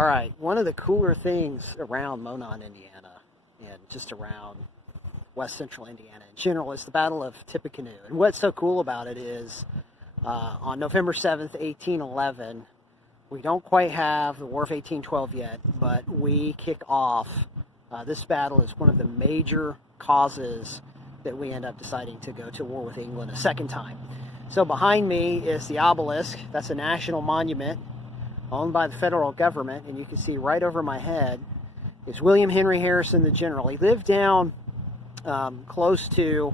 All right, one of the cooler things around Monon, Indiana, and just around west central Indiana in general is the Battle of Tippecanoe. And what's so cool about it is on November 7th, 1811, we don't quite have the War of 1812 yet, but we kick off. This battle is one of the major causes that we end up deciding to go to war with England a second time. So behind me is the obelisk. That's a national monument owned by the federal government, and you can see right over my head is William Henry Harrison, the general. He lived down close to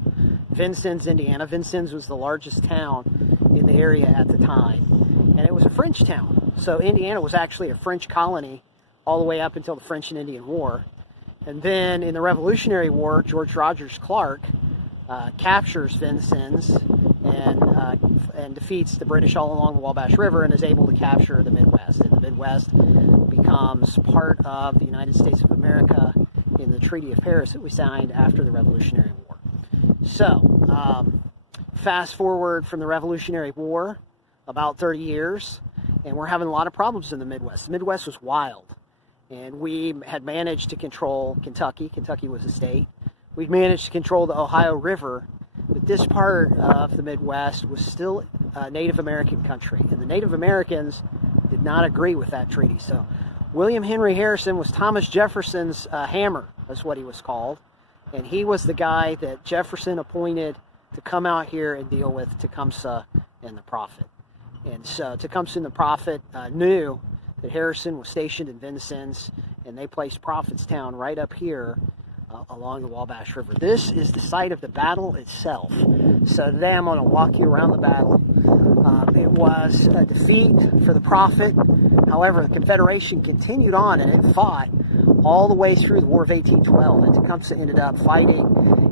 Vincennes, Indiana. Vincennes was the largest town in the area at the time, and it was a French town. So Indiana was actually a French colony all the way up until the French and Indian War. And then in the Revolutionary War, George Rogers Clark captures Vincennes and defeats the British all along the Wabash River and is able to capture the Midwest. And the Midwest becomes part of the United States of America in the Treaty of Paris that we signed after the Revolutionary War. So, fast forward from the Revolutionary War, about 30 years, and we're having a lot of problems in the Midwest. The Midwest was wild, and we had managed to control Kentucky. Kentucky was a state. We'd managed to control the Ohio River, but this part of the Midwest was still a Native American country, and the Native Americans did not agree with that treaty. So William Henry Harrison was Thomas Jefferson's hammer, is what he was called, and he was the guy that Jefferson appointed to come out here and deal with Tecumseh and the Prophet. And so Tecumseh and the Prophet knew that Harrison was stationed in Vincennes, and they placed Prophetstown right up here along the Wabash River. This is the site of the battle itself. So today I'm going to walk you around the battle. It was a defeat for the Prophet. However, the Confederation continued on, and it fought all the way through the War of 1812. And Tecumseh ended up fighting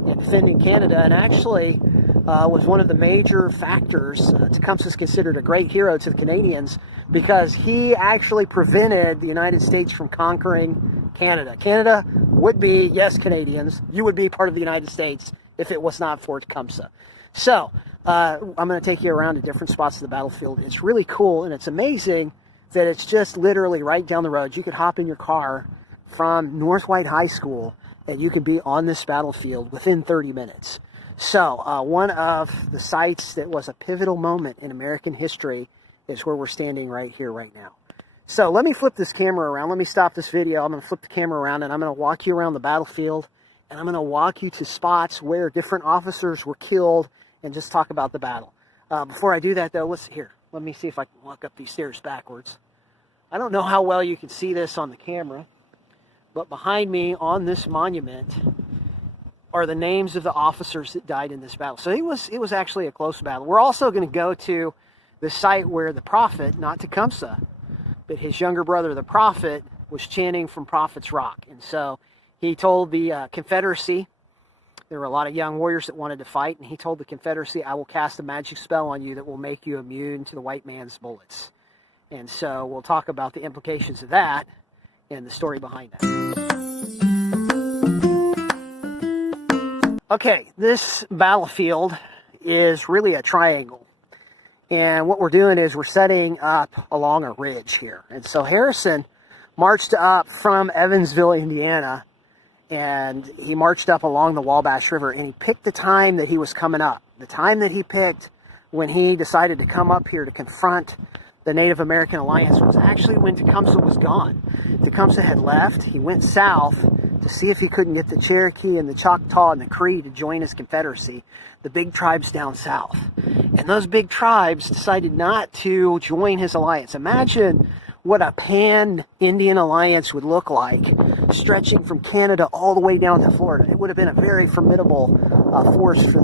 and defending Canada, and actually was one of the major factors. Tecumseh is considered a great hero to the Canadians because he actually prevented the United States from conquering Canada. Canada would be, yes, Canadians, you would be part of the United States if it was not for Tecumseh. So, I'm going to take you around to different spots of the battlefield. It's really cool, and it's amazing that it's just literally right down the road. You could hop in your car from North White High School, and you could be on this battlefield within 30 minutes. So, one of the sites that was a pivotal moment in American history is where we're standing right here, right now. So, let me flip this camera around. Let me stop this video. I'm going to flip the camera around, and I'm going to walk you around the battlefield, and I'm going to walk you to spots where different officers were killed and just talk about the battle. Before I do that, though, let me see if I can walk up these stairs backwards. I don't know how well you can see this on the camera, but behind me on this monument are the names of the officers that died in this battle. So it was actually a close battle. We're also going to go to the site where the Prophet, not Tecumseh, but his younger brother, the Prophet, was chanting from Prophet's Rock. And so he told the Confederacy, there were a lot of young warriors that wanted to fight, and he told the Confederacy, I will cast a magic spell on you that will make you immune to the white man's bullets. And so we'll talk about the implications of that and the story behind that. Okay, this battlefield is really a triangle. And what we're doing is we're setting up along a ridge here. And so Harrison marched up from Evansville, Indiana, and he marched up along the Wabash River, and he picked the time that he was coming up. The time that he picked when he decided to come up here to confront the Native American Alliance was actually when Tecumseh was gone. Tecumseh had left. He went south to see if he couldn't get the Cherokee and the Choctaw and the Cree to join his Confederacy, the big tribes down south. And those big tribes decided not to join his alliance. Imagine what a pan-Indian alliance would look like, stretching from Canada all the way down to Florida. It would have been a very formidable force for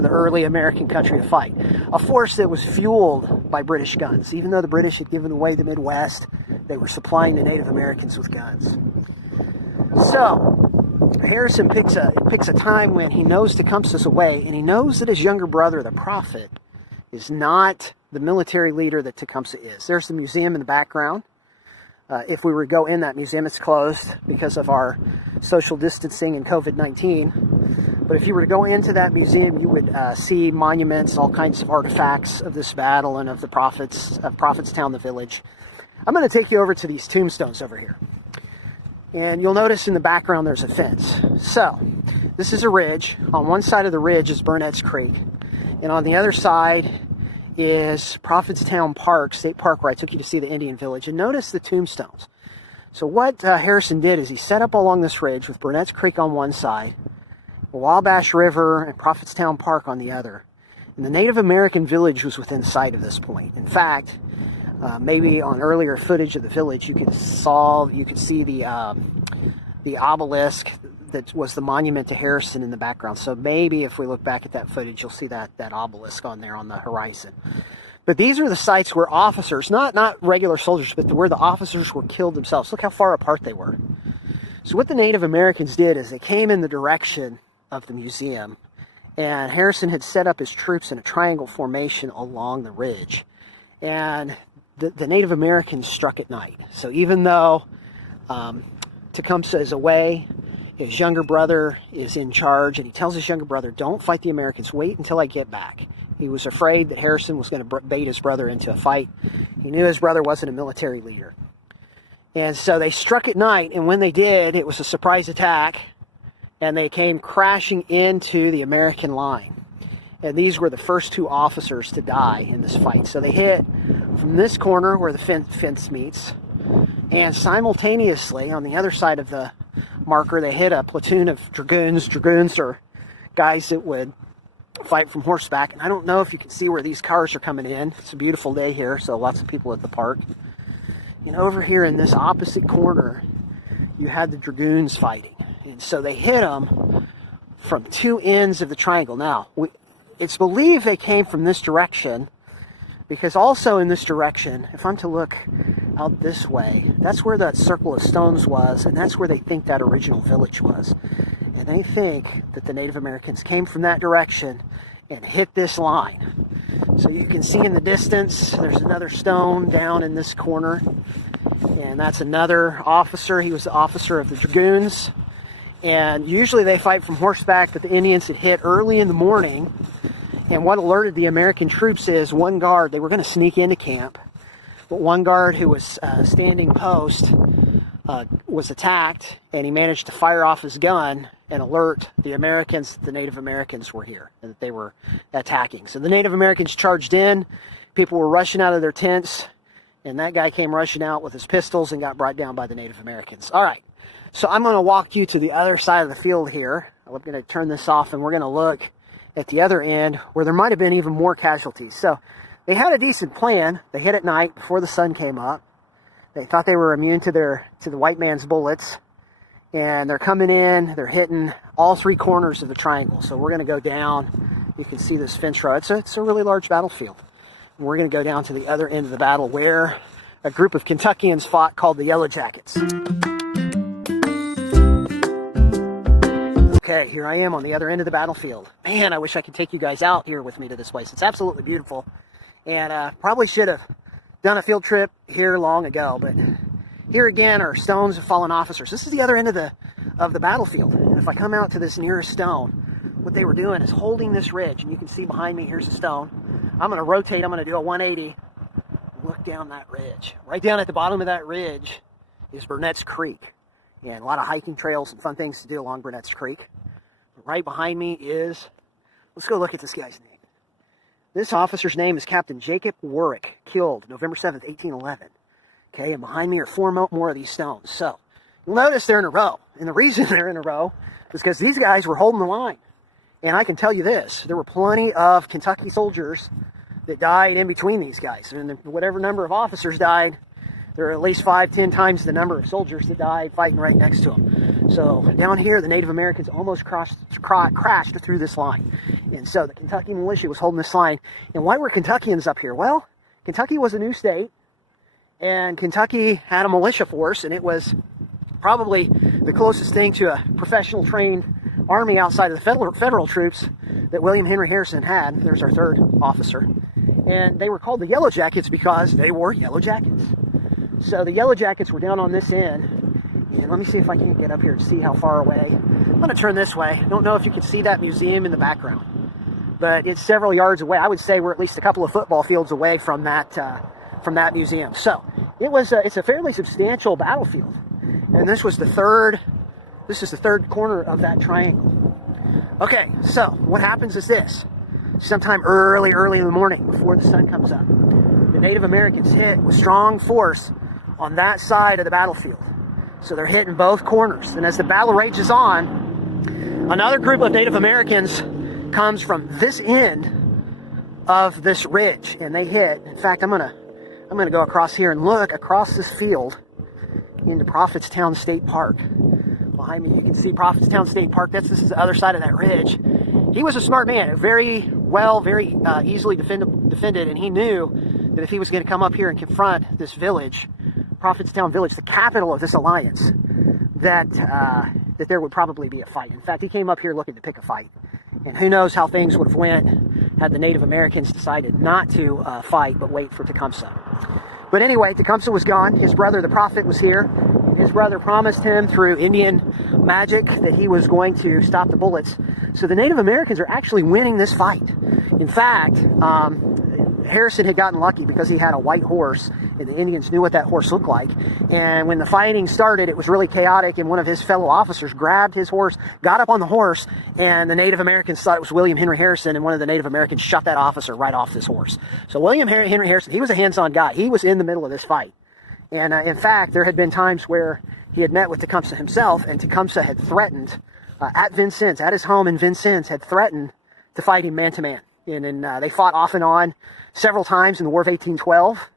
the early American country to fight. A force that was fueled by British guns. Even though the British had given away the Midwest, they were supplying the Native Americans with guns. So, Harrison picks a time when he knows Tecumseh's away, and he knows that his younger brother, the Prophet, is not the military leader that Tecumseh is. There's the museum in the background. If we were to go in that museum, it's closed because of our social distancing and COVID-19. But if you were to go into that museum, you would see monuments, all kinds of artifacts of this battle and of the Prophetstown, the village. I'm going to take you over to these tombstones over here. And you'll notice in the background there's a fence. So, this is a ridge. On one side of the ridge is Burnett's Creek. And on the other side is Prophetstown Park, State Park, where I took you to see the Indian Village. And notice the tombstones. So what Harrison did is he set up along this ridge with Burnett's Creek on one side, the Wabash River and Prophetstown Park on the other. And the Native American village was within sight of this point. In fact, maybe on earlier footage of the village, you could see the obelisk that was the monument to Harrison in the background. So maybe if we look back at that footage, you'll see that obelisk on there on the horizon. But these are the sites where officers, not regular soldiers, but where the officers were killed themselves. Look how far apart they were. So what the Native Americans did is they came in the direction of the museum, and Harrison had set up his troops in a triangle formation along the ridge. And the Native Americans struck at night. So even though Tecumseh is away, his younger brother is in charge, and he tells his younger brother, don't fight the Americans, wait until I get back. He was afraid that Harrison was going to bait his brother into a fight. He knew his brother wasn't a military leader. And so they struck at night, and when they did, it was a surprise attack, and they came crashing into the American line. And these were the first two officers to die in this fight. So they hit from this corner where the fence meets, and simultaneously on the other side of the marker, they hit a platoon of dragoons. Dragoons are guys that would fight from horseback. And I don't know if you can see where these cars are coming in. It's a beautiful day here, so lots of people at the park. And over here in this opposite corner, you had the dragoons fighting. And so they hit them from two ends of the triangle. Now, it's believed they came from this direction, because also in this direction, if I'm to look out this way, that's where that circle of stones was, and that's where they think that original village was. And they think that the Native Americans came from that direction and hit this line. So you can see in the distance, there's another stone down in this corner, and that's another officer. He was the officer of the dragoons. And usually they fight from horseback, but the Indians had hit early in the morning. And what alerted the American troops is one guard, they were going to sneak into camp, but one guard who was standing post was attacked, and he managed to fire off his gun and alert the Americans that the Native Americans were here and that they were attacking. So the Native Americans charged in, people were rushing out of their tents, and that guy came rushing out with his pistols and got brought down by the Native Americans. All right, so I'm going to walk you to the other side of the field here. I'm going to turn this off, and we're going to look at the other end where there might have been even more casualties. So they had a decent plan. They hit at night before the sun came up. They thought they were immune to the white man's bullets. And they're coming in, they're hitting all three corners of the triangle. So we're going to go down. You can see this fence row. It's a really large battlefield. And we're going to go down to the other end of the battle where a group of Kentuckians fought called the Yellow Jackets. Okay, here I am on the other end of the battlefield. Man, I wish I could take you guys out here with me to this place. It's absolutely beautiful. And probably should have done a field trip here long ago, but here again are stones of fallen officers. This is the other end of the battlefield. And if I come out to this nearest stone, what they were doing is holding this ridge. And you can see behind me, here's a stone. I'm going to rotate, I'm going to do a 180. Look down that ridge. Right down at the bottom of that ridge is Burnett's Creek. And a lot of hiking trails and fun things to do along Burnett's Creek. Right behind me is, let's go look at this guy's name. This officer's name is Captain Jacob Warwick, killed November 7th, 1811. Okay, and behind me are four more of these stones. So, you'll notice they're in a row. And the reason they're in a row is because these guys were holding the line. And I can tell you this, there were plenty of Kentucky soldiers that died in between these guys. And whatever number of officers died, there are at least 5-10 times the number of soldiers that died fighting right next to them. So down here, the Native Americans almost crashed through this line. And so the Kentucky militia was holding this line. And why were Kentuckians up here? Well, Kentucky was a new state, and Kentucky had a militia force, and it was probably the closest thing to a professional trained army outside of the federal troops that William Henry Harrison had. There's our third officer. And they were called the Yellow Jackets because they wore yellow jackets. So the Yellow Jackets were down on this end. And let me see if I can get up here and see how far away. I'm going to turn this way. I don't know if you can see that museum in the background, but it's several yards away. I would say we're at least a couple of football fields away from that museum. So it's a fairly substantial battlefield, and this is the third corner of that triangle. Okay, so what happens is this: sometime early in the morning, before the sun comes up, the Native Americans hit with strong force on that side of the battlefield. So they're hitting both corners, and as the battle rages on, another group of Native Americans comes from this end of this ridge, and they hit. In fact, I'm gonna go across here and look across this field into Prophetstown State Park. Behind me, you can see Prophetstown State Park. This is the other side of that ridge. He was a smart man, very easily defended, and he knew that if he was going to come up here and confront this village, Prophetstown Village, the capital of this alliance, that there would probably be a fight. In fact, he came up here looking to pick a fight, and who knows how things would have went had the Native Americans decided not to fight but wait for Tecumseh. But anyway, Tecumseh was gone. His brother, the prophet, was here. His brother promised him through Indian magic that he was going to stop the bullets. So the Native Americans are actually winning this fight. In fact, Harrison had gotten lucky because he had a white horse, and the Indians knew what that horse looked like. And when the fighting started, it was really chaotic, and one of his fellow officers grabbed his horse, got up on the horse, and the Native Americans thought it was William Henry Harrison, and one of the Native Americans shot that officer right off this horse. So William Henry Harrison, he was a hands-on guy. He was in the middle of this fight. And in fact, there had been times where he had met with Tecumseh himself, and Tecumseh had threatened at Vincennes, at his home in Vincennes, had threatened to fight him man-to-man. And they fought off and on several times in the War of 1812.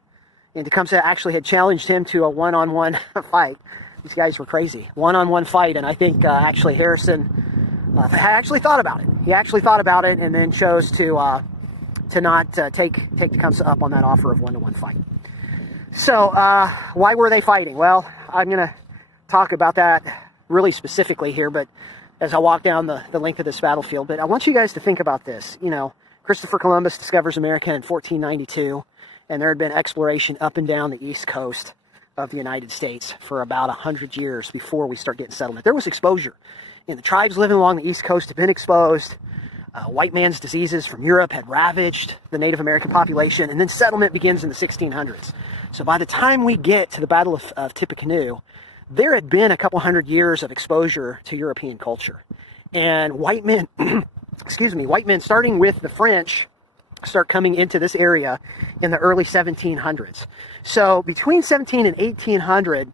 And Tecumseh actually had challenged him to a one-on-one fight. These guys were crazy. One-on-one fight, and I think actually Harrison actually thought about it. He actually thought about it and then chose to not take Tecumseh up on that offer of one-to-one fight. So why were they fighting? Well, I'm going to talk about that really specifically here, but as I walk down the length of this battlefield. But I want you guys to think about this. You know, Christopher Columbus discovers America in 1492, and there had been exploration up and down the east coast of the United States for about 100 years before we start getting settlement. There was exposure, and the tribes living along the east coast had been exposed. White man's diseases from Europe had ravaged the Native American population, and then settlement begins in the 1600s. So by the time we get to the Battle of Tippecanoe, there had been a couple hundred years of exposure to European culture. And white men, white men starting with the French, start coming into this area in the early 1700s. So between 17 and 1800,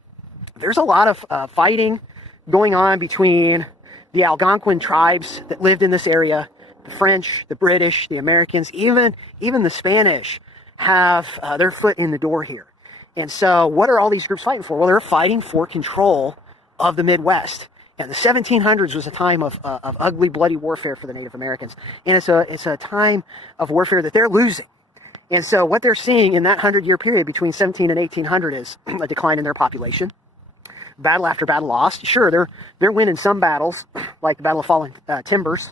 there's a lot of fighting going on between the Algonquin tribes that lived in this area. The French, the British, the Americans, even the Spanish have their foot in the door here. And so what are all these groups fighting for? Well, they're fighting for control of the Midwest. And the 1700s was a time of ugly, bloody warfare for the Native Americans. And it's a time of warfare that they're losing. And so what they're seeing in that 100-year period between 17 and 1800 is a decline in their population. Battle after battle lost. Sure, they're winning some battles, like the Battle of Fallen Timbers.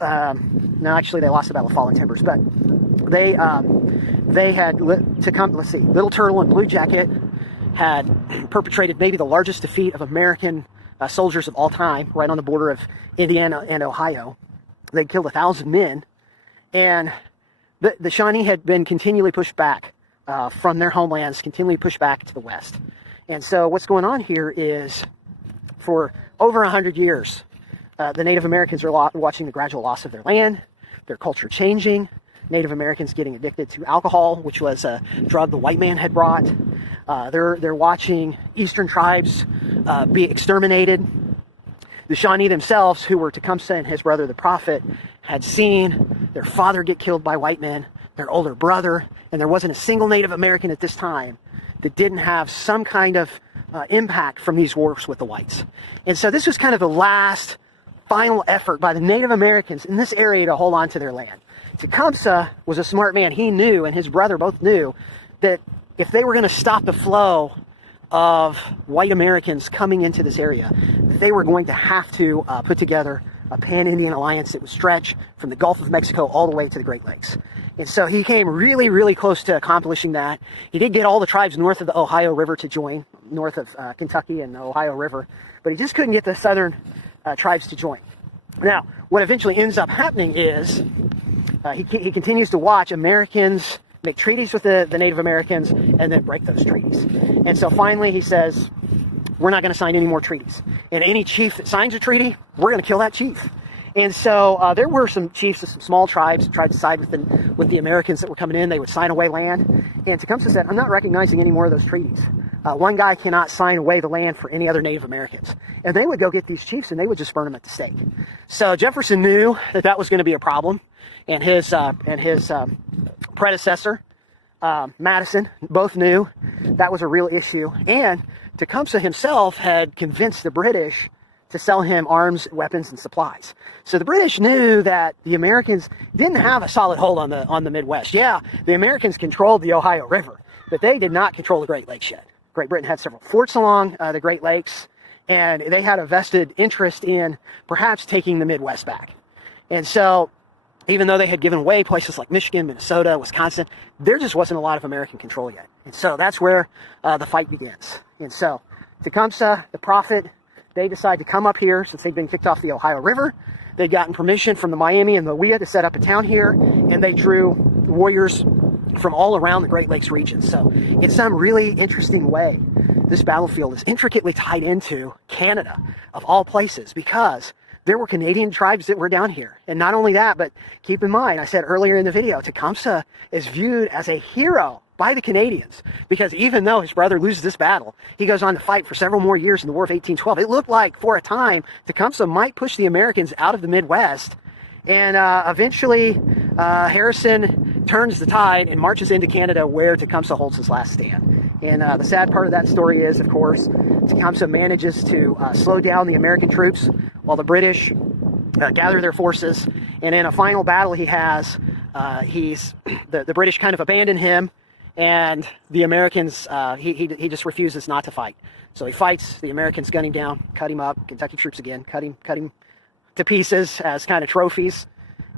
No, actually, they lost the Battle of Fallen Timbers, but they had Little Turtle and Blue Jacket had perpetrated maybe the largest defeat of American soldiers of all time, right on the border of Indiana and Ohio. They killed 1,000 men, and the Shawnee had been continually pushed back from their homelands, continually pushed back to the west. And so what's going on here is, for over 100 years, the Native Americans are watching the gradual loss of their land, their culture changing, Native Americans getting addicted to alcohol, which was a drug the white man had brought. They're watching Eastern tribes be exterminated. The Shawnee themselves, who were Tecumseh and his brother, the prophet, had seen their father get killed by white men, their older brother, and there wasn't a single Native American at this time that didn't have some kind of impact from these wars with the whites. And so this was kind of the last final effort by the Native Americans in this area to hold on to their land. Tecumseh was a smart man. He knew, and his brother both knew, that if they were going to stop the flow of white Americans coming into this area, they were going to have to put together a pan-Indian alliance that would stretch from the Gulf of Mexico all the way to the Great Lakes. And so he came really, really close to accomplishing that. He did get all the tribes north of the Ohio River to join, north of Kentucky and the Ohio River, but he just couldn't get the southern tribes to join. Now, what eventually ends up happening is he continues to watch Americans make treaties with the Native Americans, and then break those treaties. And so finally he says, we're not going to sign any more treaties. And any chief that signs a treaty, we're going to kill that chief. And so there were some chiefs of some small tribes that tried to side with the Americans that were coming in. They would sign away land. And Tecumseh said, I'm not recognizing any more of those treaties. One guy cannot sign away the land for any other Native Americans. And they would go get these chiefs and they would just burn them at the stake. So Jefferson knew that that was going to be a problem. And his predecessor, Madison, both knew that was a real issue. And Tecumseh himself had convinced the British to sell him arms, weapons, and supplies. So the British knew that the Americans didn't have a solid hold on the Midwest. Yeah, the Americans controlled the Ohio River, but they did not control the Great Lakes yet. Great Britain had several forts along the Great Lakes, and they had a vested interest in perhaps taking the Midwest back. And so even though they had given away places like Michigan, Minnesota, Wisconsin, there just wasn't a lot of American control yet. And so that's where the fight begins. And so Tecumseh, the prophet, they decide to come up here since they'd been kicked off the Ohio River. They'd gotten permission from the Miami and the Wea to set up a town here, and they drew warriors from all around the Great Lakes region. So in some really interesting way, this battlefield is intricately tied into Canada, of all places, because there were Canadian tribes that were down here. And not only that, but keep in mind, I said earlier in the video, Tecumseh is viewed as a hero by the Canadians, because even though his brother loses this battle, he goes on to fight for several more years in the War of 1812. It looked like, for a time, Tecumseh might push the Americans out of the Midwest, and eventually Harrison turns the tide and marches into Canada, where Tecumseh holds his last stand. And the sad part of that story is, of course, Tecumseh manages to slow down the American troops while the British gather their forces. And in a final battle he has, the British kind of abandon him, and the Americans, he just refuses not to fight. So he fights, the Americans gun him down, cut him up, Kentucky troops again, cut him to pieces as kind of trophies,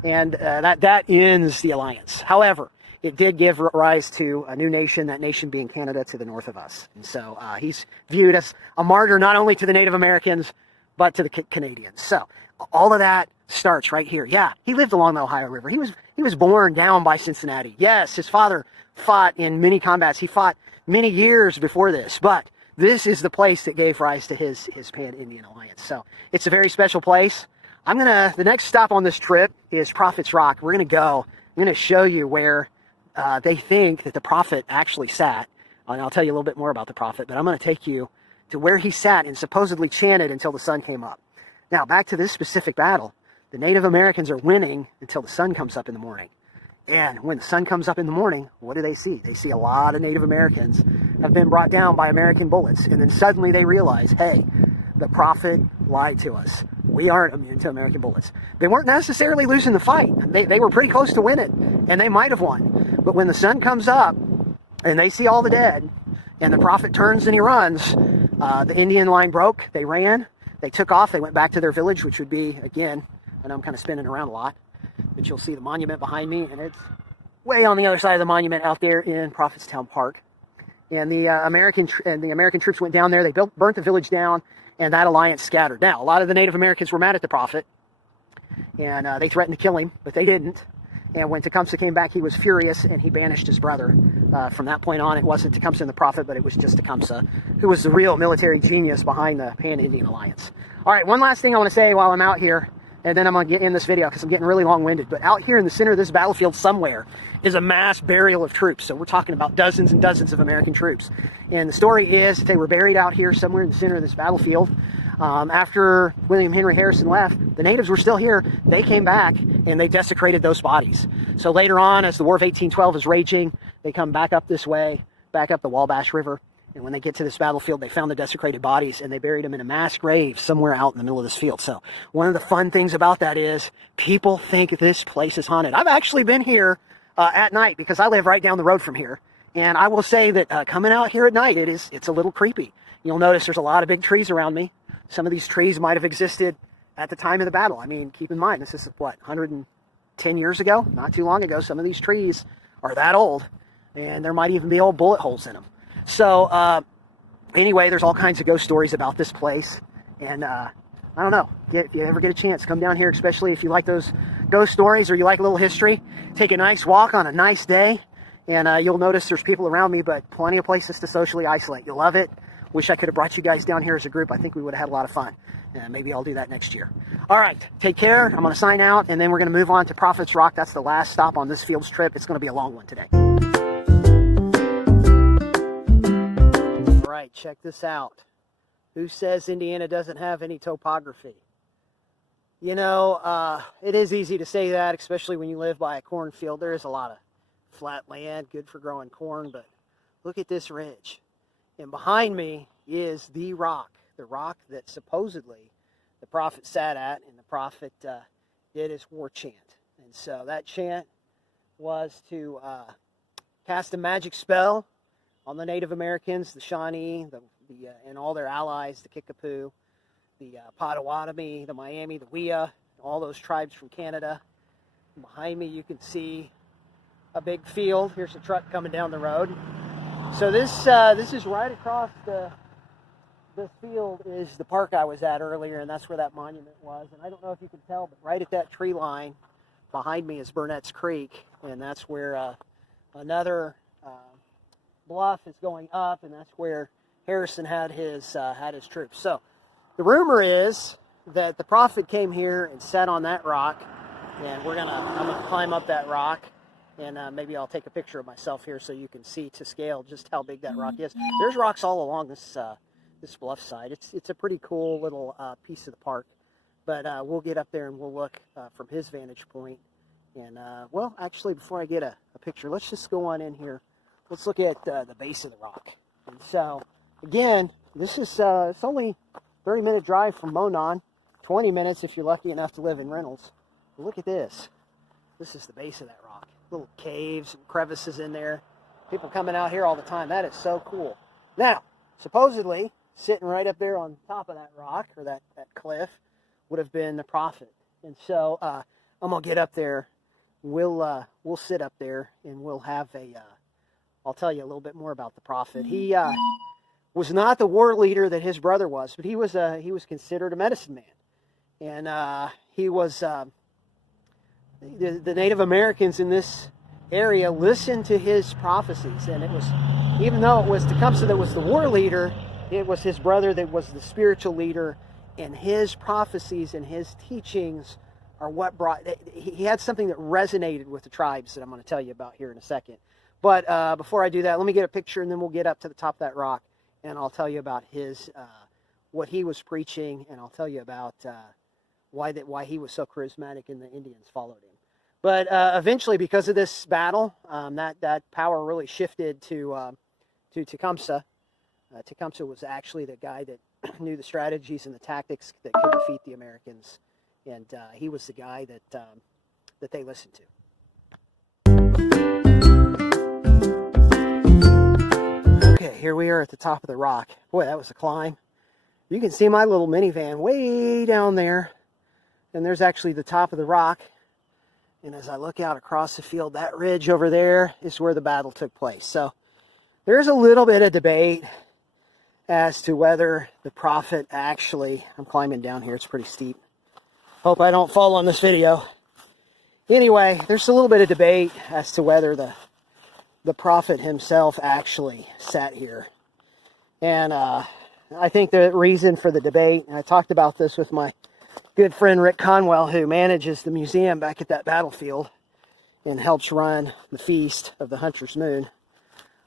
and that ends the alliance. However, it did give rise to a new nation, that nation being Canada to the north of us. And so he's viewed as a martyr not only to the Native Americans, but to the Canadians. So all of that starts right here. Yeah, he lived along the Ohio River. He was born down by Cincinnati. Yes, his father fought in many combats. He fought many years before this, but this is the place that gave rise to his Pan-Indian Alliance. So it's a very special place. The next stop on this trip is Prophet's Rock. I'm going to show you where they think that the prophet actually sat. And I'll tell you a little bit more about the prophet, but I'm going to take you to where he sat and supposedly chanted until the sun came up. Now, back to this specific battle. The Native Americans are winning until the sun comes up in the morning. And when the sun comes up in the morning, what do they see? They see a lot of Native Americans have been brought down by American bullets. And then suddenly they realize, hey, the prophet lied to us. We aren't immune to American bullets. They weren't necessarily losing the fight. They were pretty close to win it, and they might have won. But when the sun comes up and they see all the dead, and the prophet turns and he runs, the Indian line broke. They ran. They took off. They went back to their village, which would be, again, I know I'm kind of spinning around a lot, but you'll see the monument behind me, and it's way on the other side of the monument out there in Prophetstown Park. And the American troops went down there. They burnt the village down, and that alliance scattered. Now, a lot of the Native Americans were mad at the prophet, and they threatened to kill him, but they didn't. And when Tecumseh came back, he was furious, and he banished his brother. From that point on, it wasn't Tecumseh and the prophet, but it was just Tecumseh, who was the real military genius behind the Pan-Indian Alliance. All right, one last thing I want to say while I'm out here, and then I'm going to get in this video because I'm getting really long-winded. But out here in the center of this battlefield somewhere is a mass burial of troops. So we're talking about dozens and dozens of American troops. And the story is that they were buried out here somewhere in the center of this battlefield. After William Henry Harrison left, the natives were still here. They came back and they desecrated those bodies. So later on, as the War of 1812 is raging, they come back up this way, back up the Wabash River. And when they get to this battlefield, they found the desecrated bodies and they buried them in a mass grave somewhere out in the middle of this field. So one of the fun things about that is people think this place is haunted. I've actually been here at night because I live right down the road from here. And I will say that coming out here at night, it's a little creepy. You'll notice there's a lot of big trees around me. Some of these trees might have existed at the time of the battle. I mean, keep in mind, this is what, 110 years ago? Not too long ago. Some of these trees are that old, and there might even be old bullet holes in them. So anyway, there's all kinds of ghost stories about this place. And I don't know, if you ever get a chance, come down here, especially if you like those ghost stories or you like a little history. Take a nice walk on a nice day And you'll notice there's people around me, but plenty of places to socially isolate. You'll love it. Wish I could have brought you guys down here as a group. I think we would have had a lot of fun. Maybe I'll do that next year. All right, take care. I'm going to sign out, and then we're going to move on to Prophet's Rock. That's the last stop on this fields trip. It's going to be a long one today. All right, check this out. Who says Indiana doesn't have any topography? You know, it is easy to say that, especially when you live by a cornfield. There is a lot of flat land, good for growing corn, but look at this ridge. And behind me is the rock that supposedly the prophet sat at, and the prophet did his war chant. And so that chant was to cast a magic spell on the Native Americans, the Shawnee, and all their allies, the Kickapoo, the Potawatomi, the Miami, the Wea, all those tribes from Canada. And behind me you can see a big field. Here's a truck coming down the road. So this is right across this field is the park I was at earlier, and that's where that monument was. And I don't know if you can tell, but right at that tree line behind me is Burnett's Creek, and that's where another bluff is going up, and that's where Harrison had his troops. So the rumor is that the prophet came here and sat on that rock, and I'm gonna climb up that rock, and maybe I'll take a picture of myself here so you can see to scale just how big that rock is. There's rocks all along this bluff side. It's a pretty cool little piece of the park, but we'll get up there and we'll look from his vantage point. And well, actually, before I get a picture, let's just go on in here. Let's look at the base of the rock. And so again, this is it's only 30-minute drive from Monon, 20 minutes if you're lucky enough to live in Reynolds. But look at this. This is the base of that rock. Little caves and crevices in there. People coming out here all the time. That is so cool. Now, supposedly, sitting right up there on top of that rock, or that cliff, would have been the prophet. And so I'm going to get up there. We'll sit up there, and we'll have I'll tell you a little bit more about the prophet. He was not the war leader that his brother was, but he was considered a medicine man. And he was... the Native Americans in this area listened to his prophecies, and it was, even though it was Tecumseh that was the war leader, it was his brother that was the spiritual leader, and his prophecies and his teachings are what brought, he had something that resonated with the tribes that I'm going to tell you about here in a second. But before I do that, let me get a picture, and then we'll get up to the top of that rock, and I'll tell you about his, what he was preaching, and I'll tell you about why he was so charismatic and the Indians followed him. But eventually, because of this battle, that power really shifted to Tecumseh. Tecumseh was actually the guy that knew the strategies and the tactics that could defeat the Americans, and he was the guy that they listened to. Okay, here we are at the top of the rock. Boy, that was a climb. You can see my little minivan way down there, and there's actually the top of the rock. And as I look out across the field, that ridge over there is where the battle took place. So there's a little bit of debate as to whether the prophet actually, I'm climbing down here, it's pretty steep. Hope I don't fall on this video. Anyway, there's a little bit of debate as to whether the prophet himself actually sat here. And I think the reason for the debate, and I talked about this with my good friend Rick Conwell, who manages the museum back at that battlefield and helps run the Feast of the Hunter's Moon.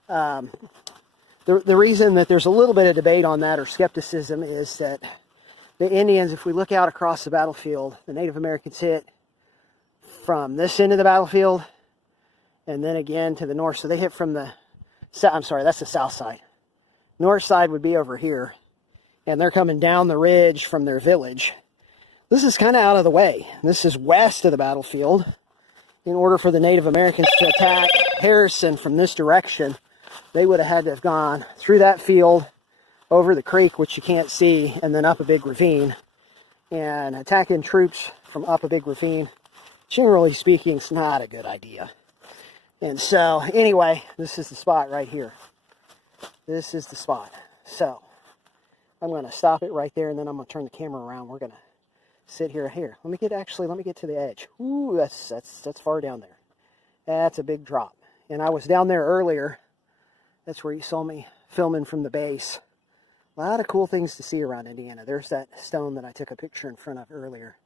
The reason that there's a little bit of debate on that, or skepticism, is that the Indians, if we look out across the battlefield, the Native Americans hit from this end of the battlefield and then again to the north. So they hit from that's the south side. North side would be over here, and they're coming down the ridge from their village. This is kind of out of the way. This is west of the battlefield. In order for the Native Americans to attack Harrison from this direction, they would have had to have gone through that field, over the creek, which you can't see, and then up a big ravine. And attacking troops from up a big ravine, generally speaking, is not a good idea. And so, anyway, this is the spot right here. This is the spot. So, I'm going to stop it right there, and then I'm going to turn the camera around. We're going to sit here. Let me get to the edge. Ooh, that's far down there. That's a big drop. and I was down there earlier. That's where you saw me filming from the base. A lot of cool things to see around Indiana. There's that stone that I took a picture in front of earlier.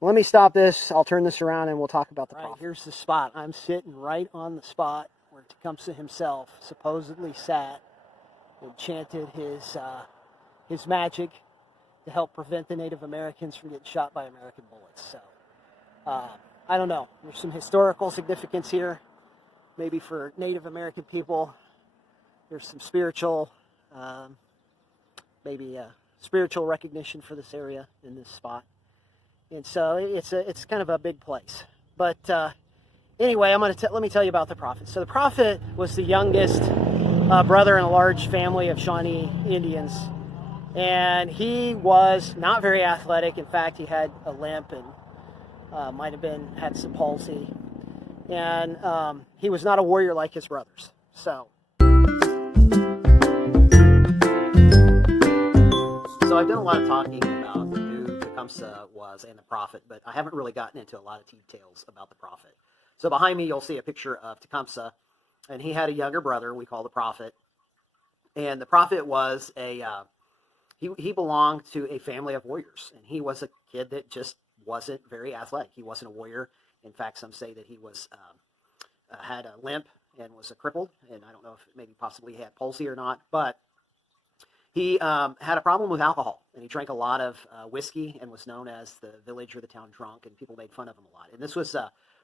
Well, let me stop this. I'll turn this around and we'll talk about the prophet. Right, here's the spot. I'm sitting right on the spot where Tecumseh himself supposedly sat and chanted his magic to help prevent the Native Americans from getting shot by American bullets. So, I don't know. There's some historical significance here, maybe for Native American people. There's some spiritual, maybe spiritual recognition for this area in this spot. And so it's kind of a big place. But anyway, let me tell you about the prophet. So the prophet was the youngest brother in a large family of Shawnee Indians. And he was not very athletic. In fact, he had a limp and might have had some palsy. And he was not a warrior like his brothers. So I've done a lot of talking about who Tecumseh was and the prophet, but I haven't really gotten into a lot of details about the prophet. So behind me, you'll see a picture of Tecumseh, and he had a younger brother we call the prophet. And the prophet was he belonged to a family of warriors, and he was a kid that just wasn't very athletic. He wasn't a warrior. In fact, some say that he was had a limp and was a crippled, and I don't know if maybe possibly he had palsy or not, but he had a problem with alcohol, and he drank a lot of whiskey and was known as the village or the town drunk, and people made fun of him a lot. And this was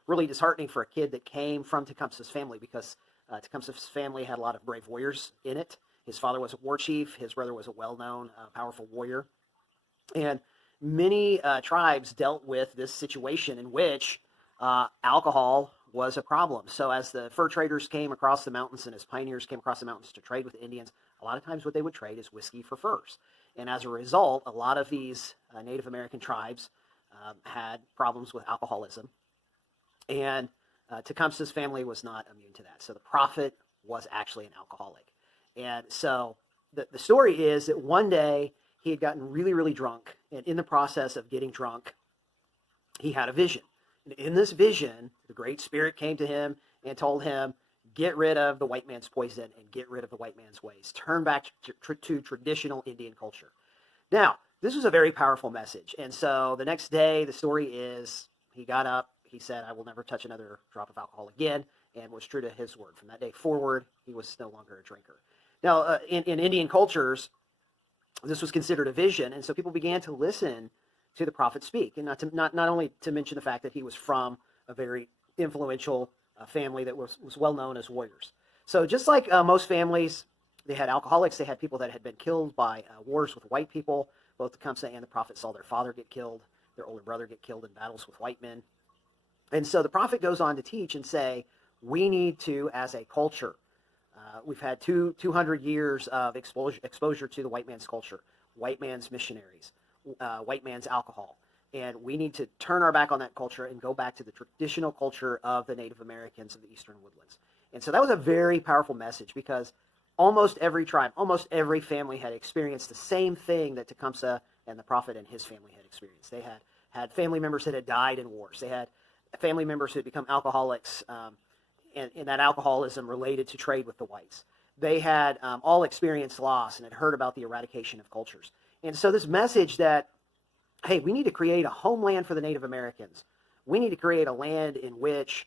really disheartening for a kid that came from Tecumseh's family, because Tecumseh's family had a lot of brave warriors in it. His father was a war chief. His brother was a well-known, powerful warrior. And many tribes dealt with this situation in which alcohol was a problem. So as the fur traders came across the mountains and as pioneers came across the mountains to trade with the Indians, a lot of times what they would trade is whiskey for furs. And as a result, a lot of these Native American tribes had problems with alcoholism. And Tecumseh's family was not immune to that. So the prophet was actually an alcoholic. And so the story is that one day he had gotten really, really drunk. And in the process of getting drunk, he had a vision. And in this vision, the Great Spirit came to him and told him, get rid of the white man's poison and get rid of the white man's ways. Turn back to traditional Indian culture. Now, this was a very powerful message. And so the next day, the story is he got up. He said, I will never touch another drop of alcohol again, and was true to his word. From that day forward, he was no longer a drinker. Now, in Indian cultures, this was considered a vision, and so people began to listen to the prophet speak, and not only to mention the fact that he was from a very influential family that was well known as warriors. So just like most families, they had alcoholics, they had people that had been killed by wars with white people. Both Tecumseh and the prophet saw their father get killed, their older brother get killed in battles with white men. And so the prophet goes on to teach and say, we need to, as a culture, we've had 200 years of exposure to the white man's culture, white man's missionaries, white man's alcohol. And we need to turn our back on that culture and go back to the traditional culture of the Native Americans of the Eastern Woodlands. And so that was a very powerful message, because almost every tribe, almost every family had experienced the same thing that Tecumseh and the prophet and his family had experienced. They had family members that had died in wars. They had family members who had become alcoholics, and that alcoholism related to trade with the whites. They had all experienced loss and had heard about the eradication of cultures. And so this message that, hey, we need to create a homeland for the Native Americans. We need to create a land in which,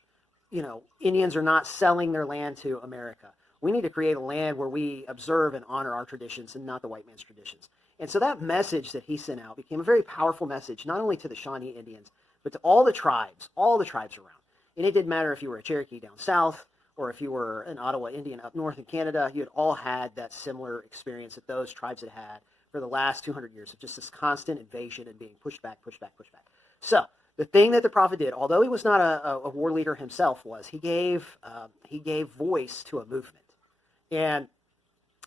Indians are not selling their land to America. We need to create a land where we observe and honor our traditions and not the white man's traditions. And so that message that he sent out became a very powerful message, not only to the Shawnee Indians, but to all the tribes around. And it didn't matter if you were a Cherokee down south or if you were an Ottawa Indian up north in Canada. You had all had that similar experience that those tribes had had for the last 200 years of just this constant invasion and being pushed back. So the thing that the prophet did, although he was not a war leader himself, was he gave voice to a movement. And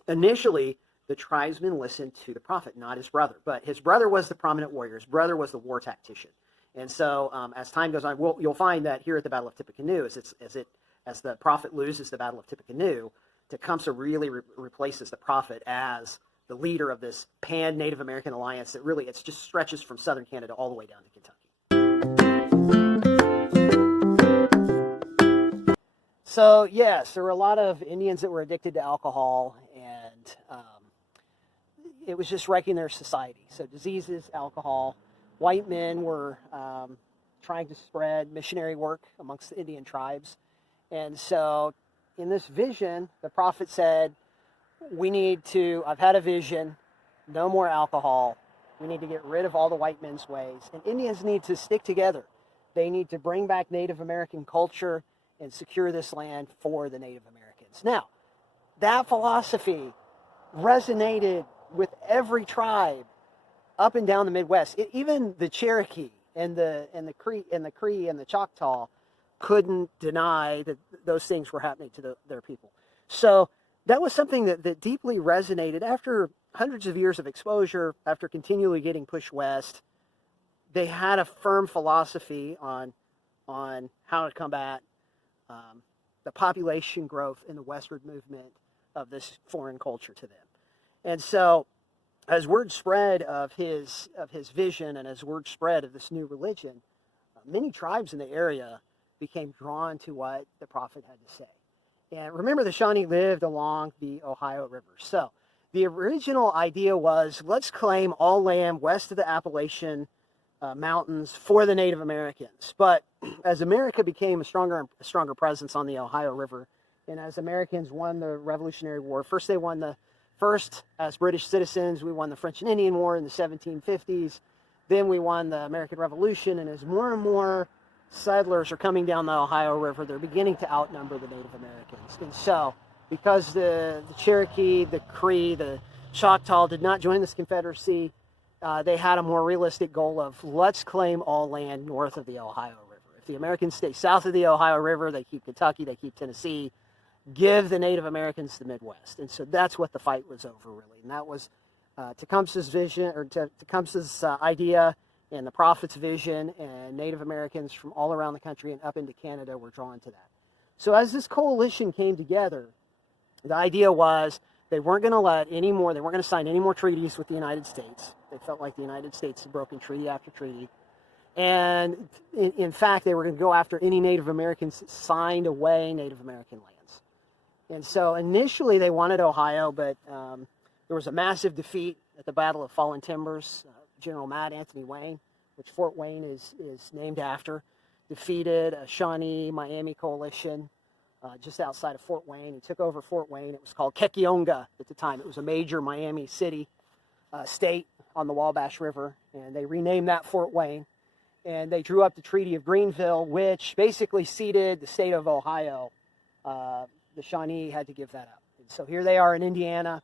initially, the tribesmen listened to the prophet, not his brother. But his brother was the prominent warrior. His brother was the war tactician. And so as time goes on, you'll find that here at the Battle of Tippecanoe, as the prophet loses the Battle of Tippecanoe, Tecumseh really replaces the prophet as the leader of this pan-Native American alliance that really, it just stretches from southern Canada all the way down to Kentucky. So yes, there were a lot of Indians that were addicted to alcohol, and it was just wrecking their society. So diseases, alcohol. White men were trying to spread missionary work amongst the Indian tribes. And so in this vision, the prophet said, I've had a vision, no more alcohol. We need to get rid of all the white men's ways. And Indians need to stick together. They need to bring back Native American culture and secure this land for the Native Americans. Now, that philosophy resonated with every tribe up and down the Midwest. Even the Cherokee and the Cree and the Choctaw couldn't deny that those things were happening to their people. So that was something that deeply resonated after hundreds of years of exposure, after continually getting pushed west. They had a firm philosophy on how to combat the population growth in the westward movement of this foreign culture to them. And so as word spread of his vision, and as word spread of this new religion, many tribes in the area became drawn to what the prophet had to say. And remember, the Shawnee lived along the Ohio River. So the original idea was, let's claim all land west of the Appalachian mountains for the Native Americans. But as America became a stronger presence on the Ohio River, and as Americans won the Revolutionary War, first as British citizens, we won the French and Indian War in the 1750s. Then we won the American Revolution, and as more and more settlers are coming down the Ohio River, they're beginning to outnumber the Native Americans. And so, because the Cherokee, the Cree, the Choctaw did not join this confederacy, they had a more realistic goal of, let's claim all land north of the Ohio River. If the Americans stay south of the Ohio River, they keep Kentucky, they keep Tennessee, give the Native Americans the Midwest. And so that's what the fight was over, really. And that was Tecumseh's vision, or Tecumseh's idea, and the prophet's vision, and Native Americans from all around the country and up into Canada were drawn to that. So as this coalition came together, the idea was they weren't going to sign any more treaties with the United States. They felt like the United States had broken treaty after treaty. And in fact, they were going to go after any Native Americans that signed away Native American lands. And so initially they wanted Ohio, but there was a massive defeat at the Battle of Fallen Timbers. General Mad Anthony Wayne, which Fort Wayne is named after, defeated a Shawnee-Miami coalition just outside of Fort Wayne. He took over Fort Wayne. It was called Kekionga at the time. It was a major Miami city state on the Wabash River, and they renamed that Fort Wayne. And they drew up the Treaty of Greenville, which basically ceded the state of Ohio. The Shawnee had to give that up. And so here they are in Indiana,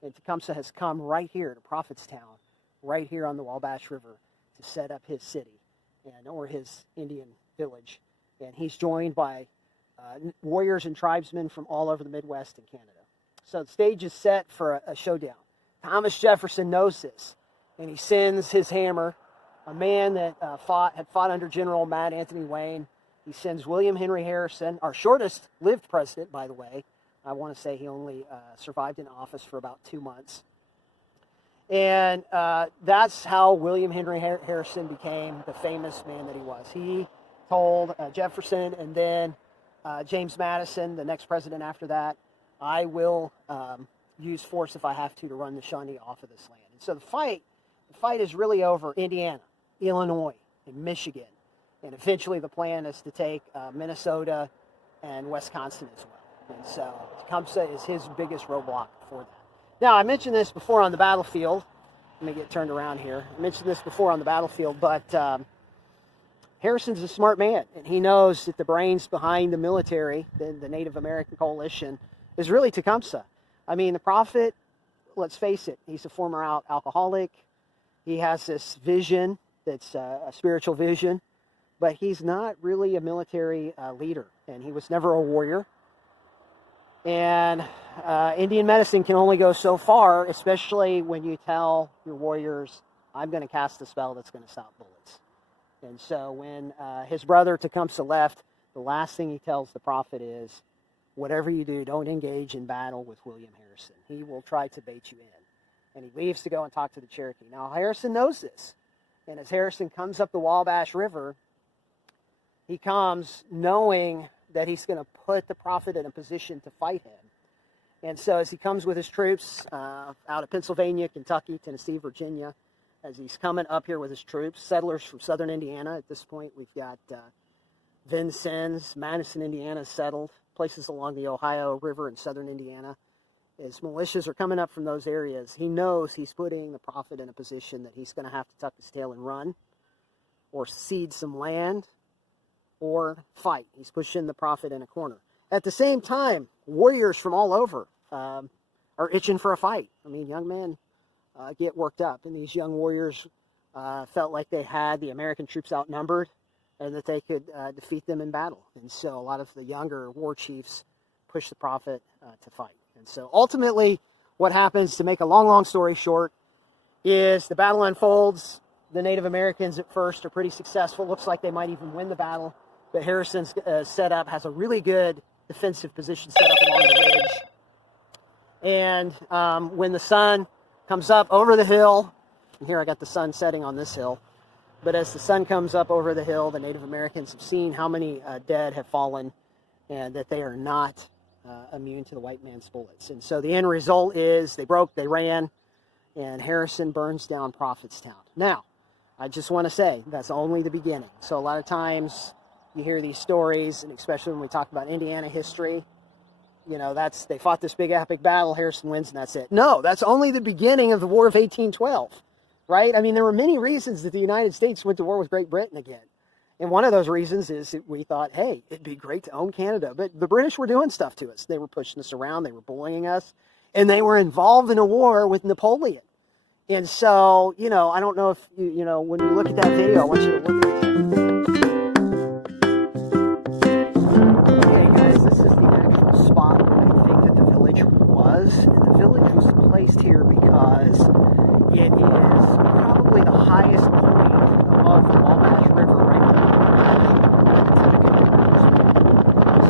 and Tecumseh has come right here to Prophetstown, right here on the Wabash River, to set up his city or his Indian village. And he's joined by warriors and tribesmen from all over the Midwest and Canada. So the stage is set for a showdown. Thomas Jefferson knows this, and he sends his hammer, a man that had fought under General Mad Anthony Wayne. He sends William Henry Harrison, our shortest lived president, by the way. I want to say he only survived in office for about 2 months. And that's how William Henry Harrison became the famous man that he was. He told Jefferson and then James Madison, the next president after that, I will use force if I have to run the Shawnee off of this land. And so the fight is really over Indiana, Illinois, and Michigan. And eventually the plan is to take Minnesota and Wisconsin as well. And so Tecumseh is his biggest roadblock for that. Now, I mentioned this before on the battlefield. Let me get turned around here. I mentioned this before on the battlefield, but Harrison's a smart man, and he knows that the brains behind the military, the Native American coalition, is really Tecumseh. I mean, the prophet, let's face it, he's a former alcoholic. He has this vision that's a spiritual vision, but he's not really a military leader, and he was never a warrior. And Indian medicine can only go so far, especially when you tell your warriors, I'm going to cast a spell that's going to stop bullets. And so when his brother Tecumseh left, the last thing he tells the prophet is, whatever you do, don't engage in battle with William Harrison. He will try to bait you in. And he leaves to go and talk to the Cherokee. Now, Harrison knows this. And as Harrison comes up the Wabash River, he comes knowing that he's going to put the prophet in a position to fight him. And so as he comes with his troops out of Pennsylvania, Kentucky, Tennessee, Virginia, as he's coming up here with his troops, settlers from southern Indiana. At this point, we've got Vincennes, Madison, Indiana settled, places along the Ohio River in southern Indiana. As militias are coming up from those areas, he knows he's putting the prophet in a position that he's going to have to tuck his tail and run, or cede some land, or fight. He's pushing the prophet in a corner. At the same time, warriors from all over are itching for a fight. I mean, young men get worked up, and these young warriors felt like they had the American troops outnumbered and that they could defeat them in battle. And so a lot of the younger war chiefs pushed the prophet to fight. And so ultimately, what happens, to make a long story short, is the battle unfolds. The Native Americans at first are pretty successful. Looks like they might even win the battle. But Harrison's setup has a really good defensive position set up along the ridge. And when the sun comes up over the hill, and here I got the sun setting on this hill, but as the sun comes up over the hill, the Native Americans have seen how many dead have fallen, and that they are not immune to the white man's bullets. And so the end result is they broke, they ran, and Harrison burns down Prophetstown. Now, I just want to say that's only the beginning. So a lot of times you hear these stories, and especially when we talk about Indiana history, you know, they fought this big epic battle, Harrison wins, and that's it. No, that's only the beginning of the War of 1812, right? I mean, there were many reasons that the United States went to war with Great Britain again. And one of those reasons is that we thought, hey, it'd be great to own Canada. But the British were doing stuff to us. They were pushing us around. They were bullying us. And they were involved in a war with Napoleon. And so, you know, I don't know if, you know, when you look at that video, I want you to look at it. Okay, guys, this is the actual spot where I think that the village was. And the village was placed here because it is probably the highest point above the Wabash River right now.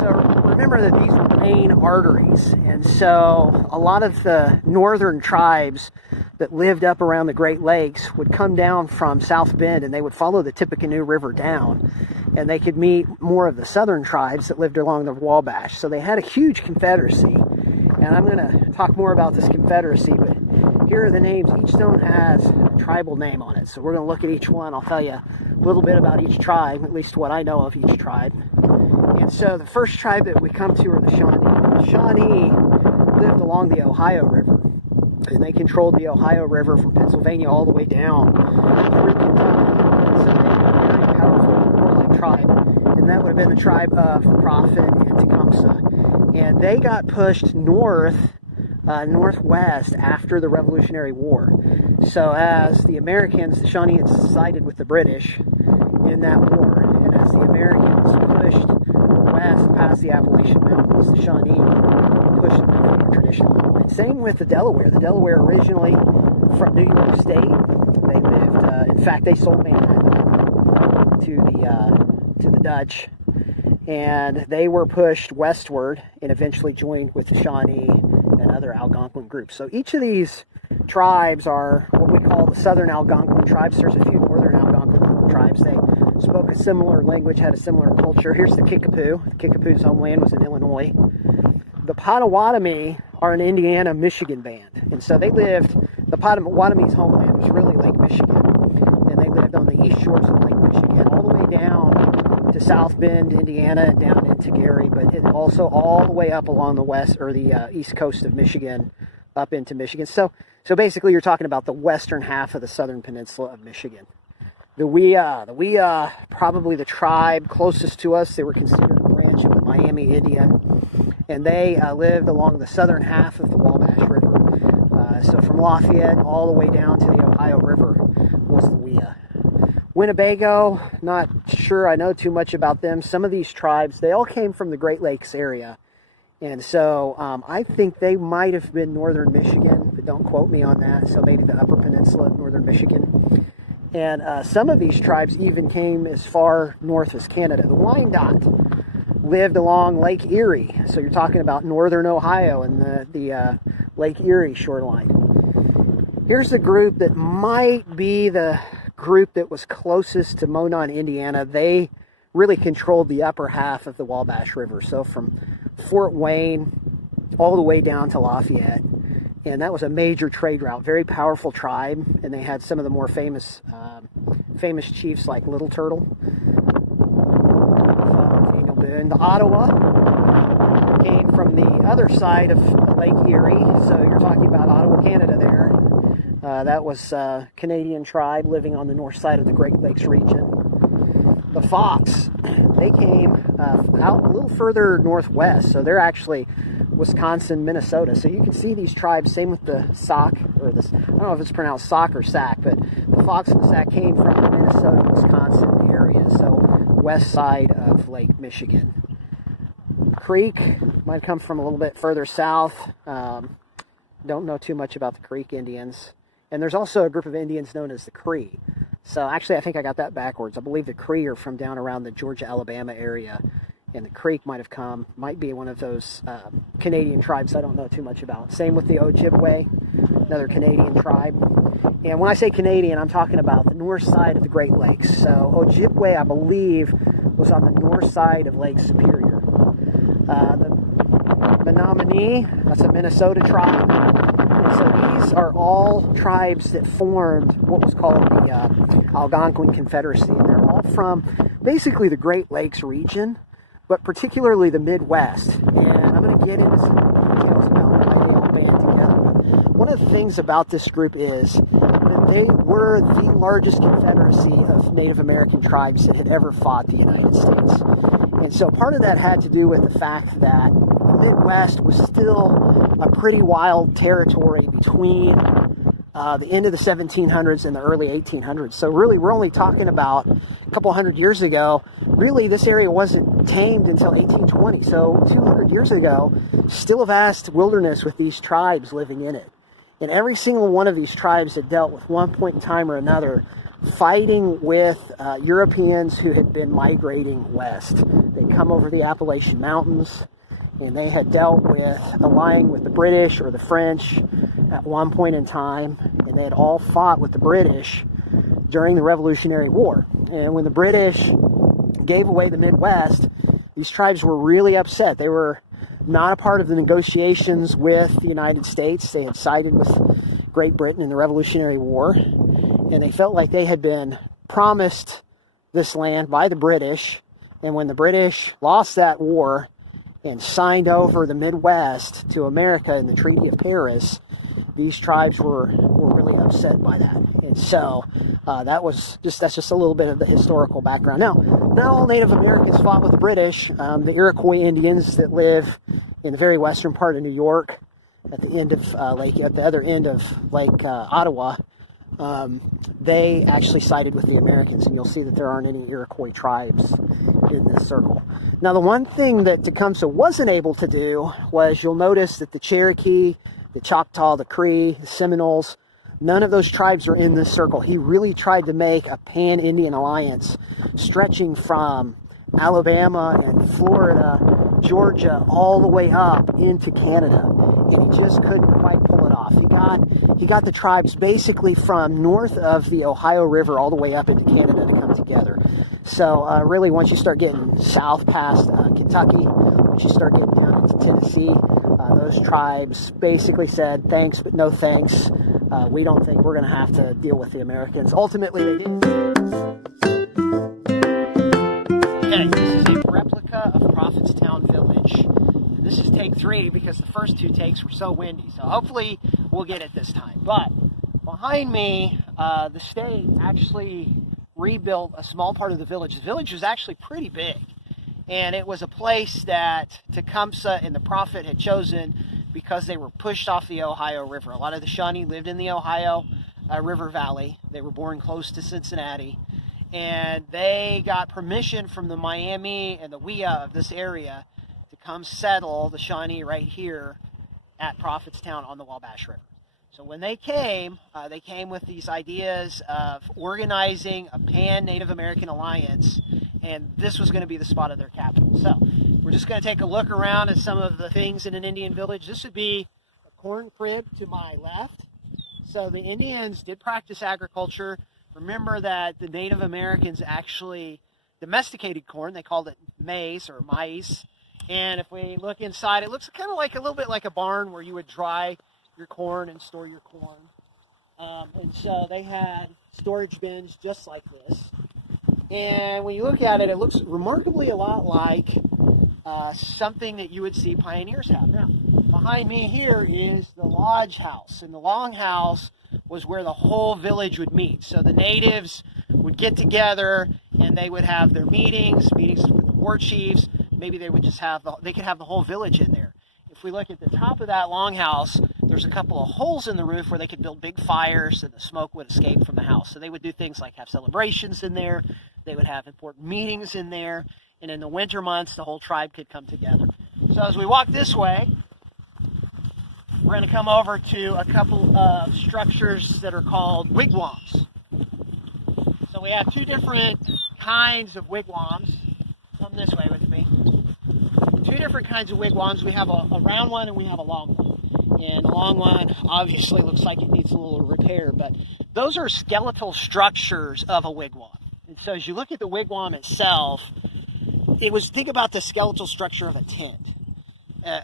So remember that these were main arteries, and so a lot of the northern tribes that lived up around the Great Lakes would come down from South Bend, and they would follow the Tippecanoe River down, and they could meet more of the southern tribes that lived along the Wabash. So they had a huge confederacy, and I'm going to talk more about this confederacy, but here are the names. Each stone has a tribal name on it, so we're going to look at each one. I'll tell you a little bit about each tribe, at least what I know of each tribe. And so the first tribe that we come to are the Shawnee. The Shawnee lived along the Ohio River, and they controlled the Ohio River from Pennsylvania all the way down through Kentucky. So they were a very powerful warlike tribe, and that would have been the tribe of Prophet and Tecumseh. And they got pushed northwest after the Revolutionary War. So as the Americans, the Shawnee had sided with the British in that war, and as the Americans pushed west past the Appalachian Mountains, the Shawnee pushed them from their traditional line. Same with the Delaware. The Delaware originally from New York State. They lived, in fact, they sold Manhattan to the Dutch, and they were pushed westward and eventually joined with the Shawnee and other Algonquin groups. So each of these tribes are what we call the Southern Algonquin tribes. There's a few Northern Algonquin tribes. They spoke a similar language, had a similar culture. Here's the Kickapoo. The Kickapoo's homeland was in Illinois. The Potawatomi are an Indiana, Michigan band. And so they lived, the Potawatomi's homeland was really Lake Michigan. And they lived on the east shores of Lake Michigan, all the way down to South Bend, Indiana, and down into Gary, but it also all the way up along the west, or the east coast of Michigan, up into Michigan. So basically you're talking about the western half of the southern peninsula of Michigan. The Wea, probably the tribe closest to us. They were considered a branch of the Miami Indian, and they lived along the southern half of the Wabash River. So from Lafayette all the way down to the Ohio River was the Wea. Winnebago, not sure I know too much about them. Some of these tribes, they all came from the Great Lakes area. And so I think they might have been northern Michigan, but don't quote me on that. So maybe the upper peninsula of northern Michigan. And some of these tribes even came as far north as Canada. The Wyandot lived along Lake Erie. So you're talking about northern Ohio and the Lake Erie shoreline. Here's the group that might be the group that was closest to Monon, Indiana. They really controlled the upper half of the Wabash River. So from Fort Wayne all the way down to Lafayette. And that was a major trade route, very powerful tribe. And they had some of the more famous chiefs like Little Turtle, Daniel Boone. The Ottawa came from the other side of Lake Erie. So you're talking about Ottawa, Canada there. That was a Canadian tribe living on the north side of the Great Lakes region. The Fox, they came out a little further northwest. So they're actually Wisconsin, Minnesota. So you can see these tribes, same with the Sauk, or this, I don't know if it's pronounced Sauk or Sac, but the Fox and the Sac came from the Minnesota, Wisconsin area, so west side of Lake Michigan. Creek might come from a little bit further south. Don't know too much about the Creek Indians. And there's also a group of Indians known as the Cree. So actually, I think I got that backwards. I believe the Cree are from down around the Georgia, Alabama area. And the Creek might be one of those Canadian tribes I don't know too much about. Same with the Ojibwe, another Canadian tribe. And when I say Canadian, I'm talking about the north side of the Great Lakes. So Ojibwe, I believe, was on the north side of Lake Superior. The Menominee, that's a Minnesota tribe. And so these are all tribes that formed what was called the Algonquin Confederacy. And they're all from basically the Great Lakes region, but particularly the Midwest. And I'm going to get into some details about why they all band together. But one of the things about this group is that they were the largest confederacy of Native American tribes that had ever fought the United States. And so part of that had to do with the fact that the Midwest was still a pretty wild territory between the end of the 1700s and the early 1800s. So really, we're only talking about a couple hundred years ago. Really, this area wasn't tamed until 1820. So 200 years ago, still a vast wilderness with these tribes living in it. And every single one of these tribes had dealt with one point in time or another fighting with Europeans who had been migrating west. They'd come over the Appalachian Mountains, and they had dealt with allying with the British or the French at one point in time, and they had all fought with the British during the Revolutionary War. And when the British gave away the Midwest, these tribes were really upset. They were not a part of the negotiations with the United States. They had sided with Great Britain in the Revolutionary War, and they felt like they had been promised this land by the British. And when the British lost that war and signed over the Midwest to America in the Treaty of Paris, these tribes were really upset by that. And so that's just a little bit of the historical background. Now, not all Native Americans fought with the British. The Iroquois Indians that live in the very western part of New York, at the other end of Lake Ottawa, they actually sided with the Americans, and you'll see that there aren't any Iroquois tribes in this circle. Now, the one thing that Tecumseh wasn't able to do was, you'll notice that the Cherokee, the Choctaw, the Cree, the Seminoles, none of those tribes are in this circle. He really tried to make a pan-Indian alliance stretching from Alabama and Florida, Georgia, all the way up into Canada. And he just couldn't quite pull it off. He got the tribes basically from north of the Ohio River all the way up into Canada to come together. So really, once you start getting south past Kentucky, once you start getting down into Tennessee, those tribes basically said, thanks, but no thanks. We don't think we're going to have to deal with the Americans. Ultimately, they did. Okay, this is a replica of Prophetstown Village. And this is take 3 because the first 2 takes were so windy. So hopefully we'll get it this time. But behind me, the state actually rebuilt a small part of the village. The village was actually pretty big. And it was a place that Tecumseh and the prophet had chosen because they were pushed off the Ohio River. A lot of the Shawnee lived in the Ohio River Valley. They were born close to Cincinnati. And they got permission from the Miami and the WIA of this area to come settle the Shawnee right here at Prophetstown on the Wabash River. So when they came with these ideas of organizing a pan-Native American alliance, and this was going to be the spot of their capital. So we're just going to take a look around at some of the things in an Indian village. This would be a corn crib to my left. So the Indians did practice agriculture. Remember that the Native Americans actually domesticated corn. They called it maize or maize. And if we look inside, it looks kind of like a little bit like a barn where you would dry your corn and store your corn. And so they had storage bins just like this. And when you look at it, it looks remarkably a lot like something that you would see pioneers have. Now, behind me here is the lodge house. And the long house was where the whole village would meet. So the natives would get together and they would have their meetings with the war chiefs. Maybe they would just have, they could have the whole village in there. If we look at the top of that longhouse, there's a couple of holes in the roof where they could build big fires and the smoke would escape from the house. So they would do things like have celebrations in there. They would have important meetings in there. And in the winter months, the whole tribe could come together. So as we walk this way, we're going to come over to a couple of structures that are called wigwams. So we have two different kinds of wigwams. Come this way with me. Two different kinds of wigwams. We have a round one and we have a long one. And the long one obviously looks like it needs a little repair, but those are skeletal structures of a wigwam. And so as you look at the wigwam itself, think about the skeletal structure of a tent.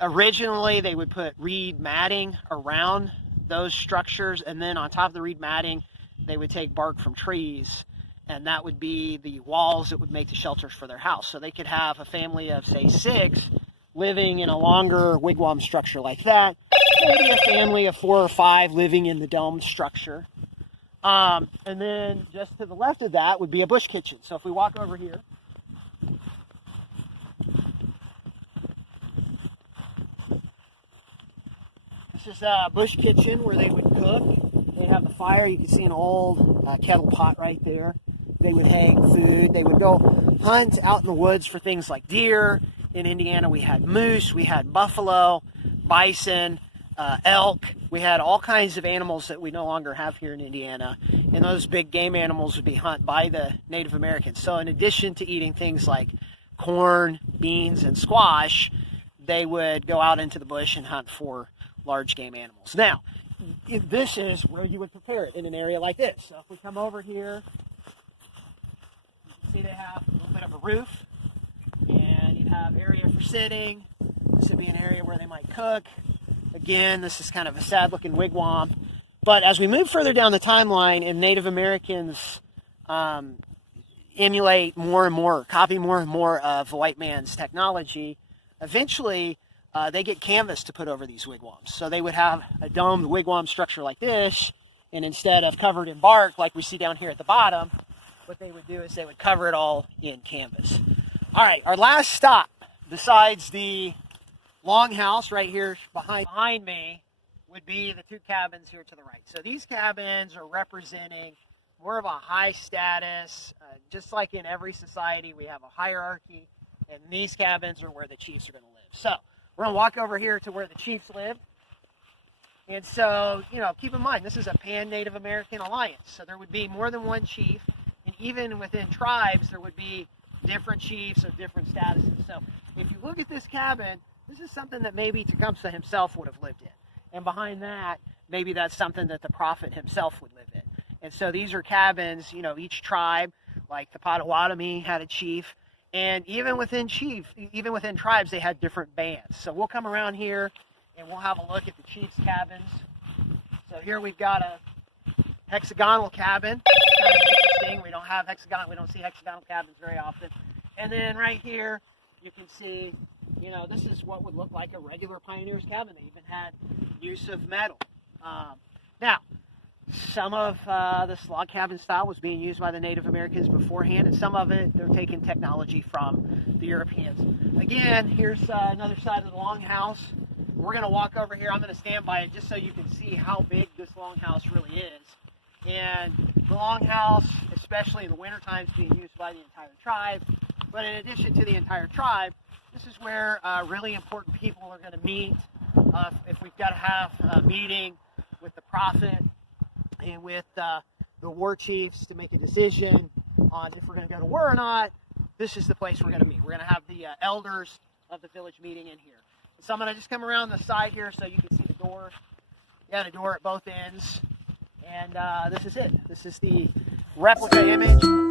Originally, they would put reed matting around those structures, and then on top of the reed matting, they would take bark from trees, and that would be the walls that would make the shelters for their house. So they could have a family of, say, 6 living in a longer wigwam structure like that, maybe a family of 4 or 5 living in the dome structure. And then just to the left of that would be a bush kitchen. So if we walk over here, this is a bush kitchen where they would cook. They'd have the fire. You can see an old kettle pot right there. They would hang food. They would go hunt out in the woods for things like deer. In Indiana, we had moose, we had buffalo, bison, elk. We had all kinds of animals that we no longer have here in Indiana. And those big game animals would be hunted by the Native Americans. So in addition to eating things like corn, beans, and squash, they would go out into the bush and hunt for large game animals. Now, this is where you would prepare it in an area like this. So if we come over here, you can see they have a little bit of a roof, and you have area for sitting. This would be an area where they might cook. Again, this is kind of a sad looking wigwam. But as we move further down the timeline and Native Americans emulate more and more, copy more and more of the white man's technology, eventually they get canvas to put over these wigwams. So they would have a domed wigwam structure like this, and instead of covered in bark like we see down here at the bottom, what they would do is they would cover it all in canvas. All right, our last stop, besides the longhouse right here behind me, would be the 2 cabins here to the right. So these cabins are representing more of a high status. Just like in every society, we have a hierarchy, and these cabins are where the chiefs are going to live. So we're going to walk over here to where the chiefs live. And so, keep in mind, this is a pan-Native American alliance. So there would be more than one chief, and even within tribes, there would be different chiefs of different statuses. So if you look at this cabin, this is something that maybe Tecumseh himself would have lived in. And behind that, maybe that's something that the prophet himself would live in. And so these are cabins, each tribe, like the Potawatomi had a chief. And even within tribes, they had different bands. So we'll come around here and we'll have a look at the chief's cabins. So here we've got a hexagonal cabin. It's kind of interesting. We don't see hexagonal cabins very often. And then right here, you can see, this is what would look like a regular pioneer's cabin. They even had use of metal. Now, some of this log cabin style was being used by the Native Americans beforehand, and some of it, they're taking technology from the Europeans. Again, here's another side of the longhouse. We're going to walk over here. I'm going to stand by it just so you can see how big this longhouse really is. And the longhouse, especially in the winter times, being used by the entire tribe. But in addition to the entire tribe, this is where really important people are going to meet. If we've got to have a meeting with the prophet and with the war chiefs to make a decision on if we're going to go to war or not, this is the place we're going to meet. We're going to have the elders of the village meeting in here. So I'm going to just come around the side here so you can see the door. Yeah, the door at both ends. And this is it. This is the replica image.